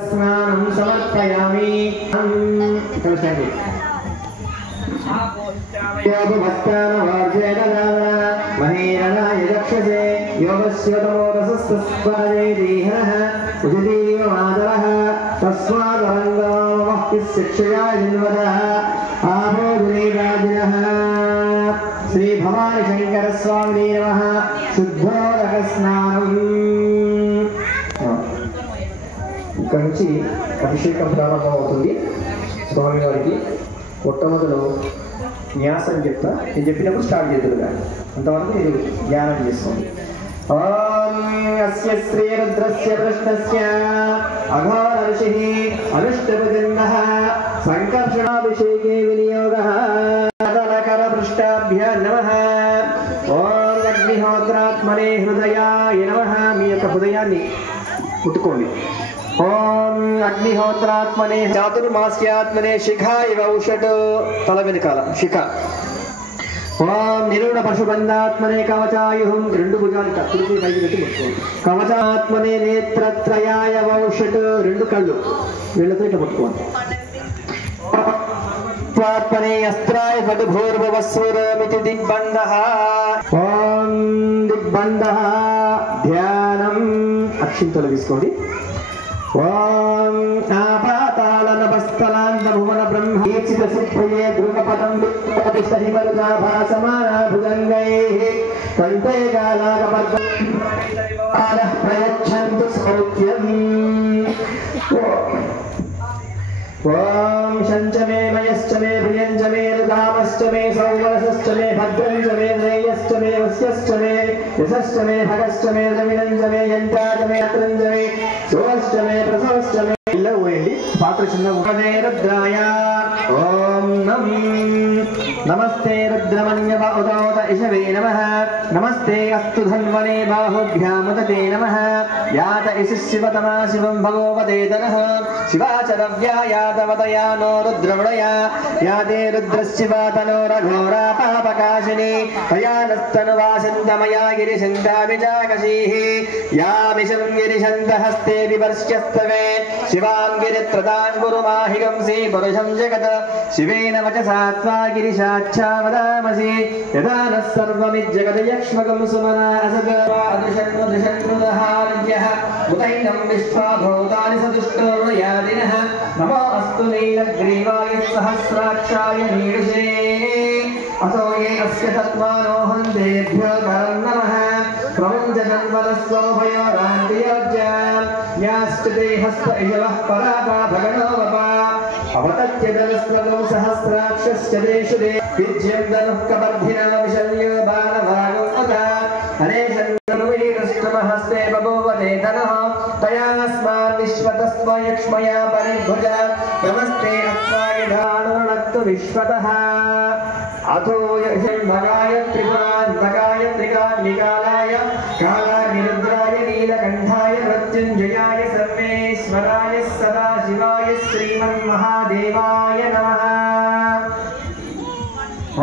स्नानं समर्पयामि कलशंति योगभक्तानवार्जेन महेरणाय रक्षसे योगस्य तमोरसस्तस्वादे देहः उदितीवमादरः तस्मादरङ्गो वह्तिशिक्षया जिन्वदः आभोधुनीराजिनः श्री भवानी शंकर स्वामी नमः शुद्धोदक स्नानम् ఇక్కడ నుంచి అభిషేకం ప్రారంభమవుతుంది. స్వామివారికి మొట్టమొదలు న్యాసం చెప్తా, నేను చెప్పినప్పుడు స్టార్ట్ చేద్దురు కానీ అంతవరకు మీరు ధ్యానం చేసుకోండి. ఓం అస్య శ్రీ రుద్రస్య కృష్ణస్య అఘోర ఋషిః అనుష్ఠభుజంగః సంకర్షణాభిషేకే వినియోగః తదనకర పృష్ఠాభ్యాం నమః. ఓం అగ్నిహోత్రాత్మనే హృదయాయ నమః. మీ యొక్క హృదయాన్ని ముట్టుకోండి. ఓం అగ్నిహోత్రాత్మనే చాతుర్మాస్యాత్మనే శిఖాయ ఔషధ తల వెనకాల శిఖ. ఓం నిరుణ పశుబంధాత్మనే కవచాయుహం రెండు భుజాలు కుడికి పైకి పెట్టి ముట్టుకోండి. కవచాత్మనే నేత్రత్రయాయ ఔషధ రెండు కళ్ళు వీళ్ళతో ఇట్లా ముట్టుకోండి. ఆత్మనే అస్త్రాయ ఫటుభూర్భవస్వరమితి దిగ్బంధః. ఓం దిగ్బంధః ధ్యానం. అక్షింతలు తీసుకోండి. ఓం ఆపాతాళనభస్థలాంత భువన బ్రహ్మేచిత సిద్ధయే ధ్రువపదం విపతిష్టహిమరుగా భాసమానా భుజంగైః కంఠే కాలాకపద్మం ప్రయచ్చంతు సౌఖ్యం. ఓం శంచమే మయశ్చ మే ప్రియంచ మే రుదామశ్చ మే సౌవరసశ్చ మే భద్రంచ మే శ్రేయశ్చ మే వస్యశ్చ మే యశశ్చ మే భగశ్చ మే రవిరంచ మే యంత్రాచ మే అత్రంచ మే శోశ్చ మే ప్రసవశ్చ మే. ఇలా పోయండి. పాత్ర చిన్న రుద్రాయ. ఓం నం నమస్తే రుద్రమన్యవ ఉదోద ఇషవే నమః. నమస్తే అస్తు ధన్వనే బాహుభ్యాముదతే నమః. యాత ఇషి శివతమా శివం భగవతే తనః. శివాచరవ్యాయాతవతయానో రుద్రమృడయా యాతే రుద్రశివాతనో రఘోరా పాపకాశిని తయానస్తనువాసింతమయా గిరిశంతాభిజాకశీః. యామిషం గిరిశంతహస్తే వివర్ష్యస్తవే శివాం గిరిత్రతాం గురుమాహిగంసి పురుషం జగత్. శివేన వచసా త్వా గిరిశాచ్ఛావదామసి యదా నః సర్వమిజ్జగదయక్ష్మకం సుమనా అసద్ అదృశన్నుదృశన్నుదహార్యః ఉతైనం విశ్వా భూతాని సదుష్టో యాదినః. నమో అస్తు నీలగ్రీవాయ సహస్రాక్షాయ నీడుషే అసో ఏ అస్య తత్వానో హంతేభ్యో కరం నమః. ప్రపంచజన్మలస్వోభయోరాంతియోజ్యాం యాశ్చతే హస్త ఇషవః పరాకా భగనో వపా అవతత్యదలస్వగం సహస్రాక్షస్య దేశుదే విజ్యం ధనుః కబర్ధినా విశల్యో బాణవాగో అథ అనేషన్నుర్వీరష్టమహస్తే బభూవతే ధనః. తయాస్మాన్ విశ్వతస్వయక్ష్మయా పరిభుజ నమస్తే అస్మాయ ధానునక్తు విశ్వతః. అథో యశంభగాయ త్రిపురాంతకాయ త్రికాగ్నికాలాయ కాలాగ్నిరుద్రాయ నీలకంఠాయ మృత్యుంజయాయ సర్వేశ్వరాయ సదాశివాయ శ్రీమన్మహాదేవాయ నమః.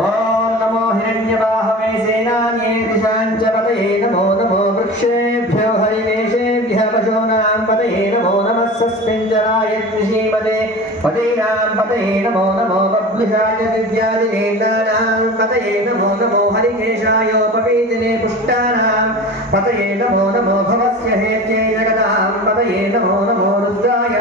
ఓం నమో హిరణ్యవాహవే సేనాన్యే దిశాంచ పతయే నమో నమో వృక్షేభ్యో హరివేషేభ్యః పశూనాం పతయే నమో నమః సస్మింజరాయ శ్రీమతే పతేనాం పతయే నమో నమో బబ్లుషాయ దివ్యాదినేంద్రాణాం పతయే నమో నమో హరికేశాయోపపీతినే పుష్టానాం పతయే నమో నమో భవస్య హేత్యై జగదాం పతయే నమో నమో రుద్రాయ